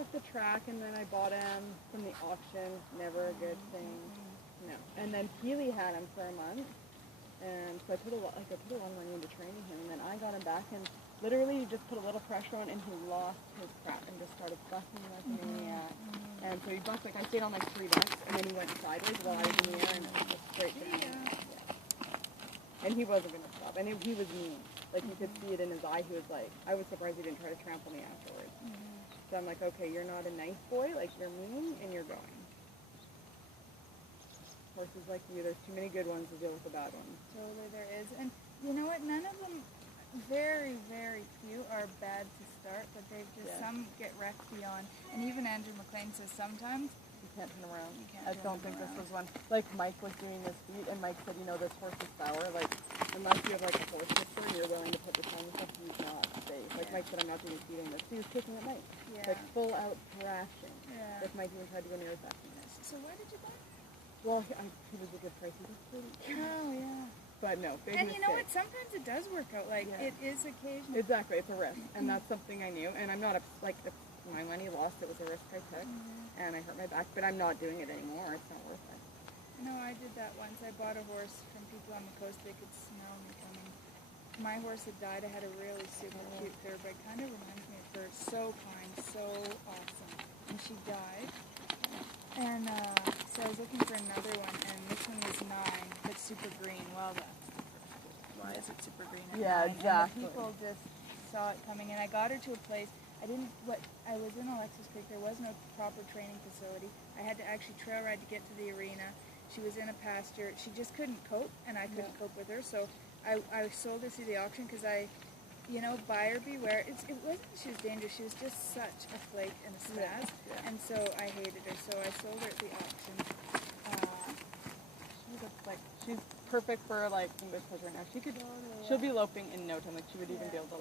off the track, and then I bought him from the auction. Never a good thing. No. And then Elly had him for a month, and so I put a lot of money into training him. And then I got him back, and literally you just put a little pressure on, and he lost his crap and just started bucking like a maniac. And so he bucked, like, I stayed on like 3 bucks, and then he went sideways while I was in the air, and it was just straight down. Yeah. And he wasn't going to stop. And he was mean. Like, you could see it in his eye. He was like, I was surprised he didn't try to trample me afterwards. So I'm like, okay, you're not a nice boy. Like, you're mean, and you're going. Horses like you, there's too many good ones to deal with the bad ones. Totally, there is. And you know what? None of them, very, very few, are bad to start, but they've just, some get wrecked beyond. And even Andrew McLean says sometimes you can't turn around. I don't think this was one. Like, Mike was doing this feat, and Mike said, you know, this horse is sour. Like, unless you have, like, a horse sister and you're willing to put this on and stuff, he's not safe. Like, Mike said, I'm not doing feeding this. He was kicking at Mike. Like, full out thrashing. If Mike even tried to go near his backing. So why did you buy it? Well, he was a good price. He was pretty. Oh, yeah. But no, big And you know mistake. what? Sometimes it does work out. Like, it is occasional. Exactly, it's a risk. And that's something I knew. And I'm not, like, if my money lost, it was a risk I took. And I hurt my back, but I'm not doing it anymore. It's not worth it. No, I did that once. I bought a horse from people on the coast. They could smell me coming. My horse had died. I had a really super cute thoroughbred. Kind of reminds me of her. So kind, so awesome. And she died. And so I was looking for another one, and this one was 9, but super green. Well, that's the first. Why is it super green at 9? Exactly. And the people just saw it coming, and I got her to a place. I was in Alexis Creek. There was no proper training facility. I had to actually trail ride to get to the arena. She was in a pasture. She just couldn't cope, and I couldn't cope with her. So I sold her through the auction because buyer beware. It wasn't that she was dangerous. She was just such a flake and a spaz. And so I hated her. So I sold her at the auction. She's perfect for, like, English pleasure now. She'll be loping in no time. Like, she would even be able to